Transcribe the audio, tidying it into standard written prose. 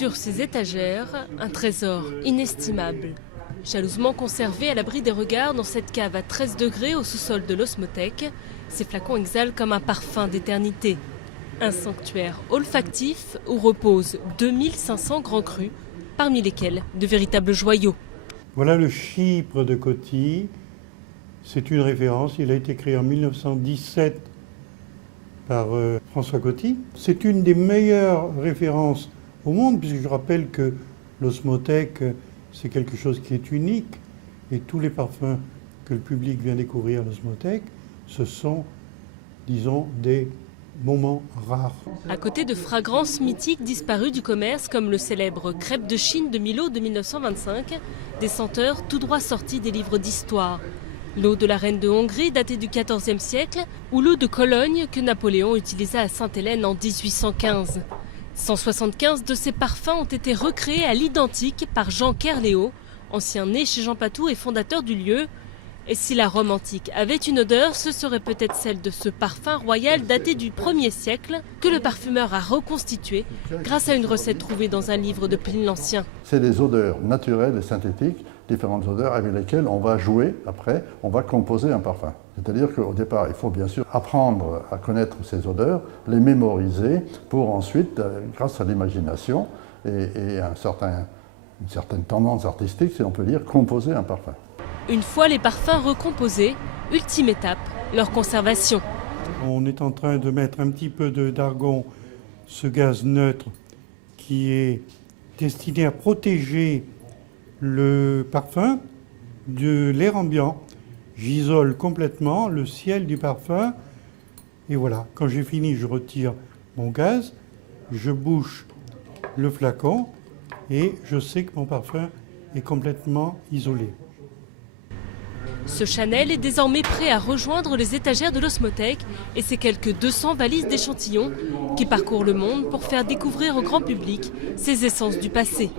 Sur ces étagères, un trésor inestimable. Jalousement conservé à l'abri des regards dans cette cave à 13 degrés au sous-sol de l'Osmothèque, ces flacons exhalent comme un parfum d'éternité. Un sanctuaire olfactif où reposent 2500 grands crus, parmi lesquels de véritables joyaux. Voilà le Chypre de Coty. C'est une référence. Il a été créé en 1917 par François Coty. C'est une des meilleures références au monde, puisque je rappelle que l'Osmothèque, c'est quelque chose qui est unique. Et tous les parfums que le public vient découvrir à l'Osmothèque, ce sont, disons, des moments rares. À côté de fragrances mythiques disparues du commerce, comme le célèbre crêpe de Chine de Milo de 1925, des senteurs tout droit sorties des livres d'histoire. L'eau de la reine de Hongrie datée du XIVe siècle ou l'eau de Cologne que Napoléon utilisa à Sainte-Hélène en 1815. 175 de ces parfums ont été recréés à l'identique par Jean Kerléo, ancien né chez Jean Patou et fondateur du lieu. Et si la Rome antique avait une odeur, ce serait peut-être celle de ce parfum royal daté du 1er siècle que le parfumeur a reconstitué grâce à une recette trouvée dans un livre de Pline l'Ancien. C'est des odeurs naturelles et synthétiques, différentes odeurs avec lesquelles on va jouer après, on va composer un parfum. C'est-à-dire qu'au départ, il faut bien sûr apprendre à connaître ces odeurs, les mémoriser pour ensuite, grâce à l'imagination et à une certaine tendance artistique, si on peut dire, composer un parfum. Une fois les parfums recomposés, ultime étape, leur conservation. On est en train de mettre un petit peu d'argon, ce gaz neutre qui est destiné à protéger le parfum de l'air ambiant. J'isole complètement le ciel du parfum et voilà, quand j'ai fini, je retire mon gaz, je bouche le flacon et je sais que mon parfum est complètement isolé. Ce Chanel est désormais prêt à rejoindre les étagères de l'Osmothèque et ses quelques 200 valises d'échantillons qui parcourent le monde pour faire découvrir au grand public ces essences du passé.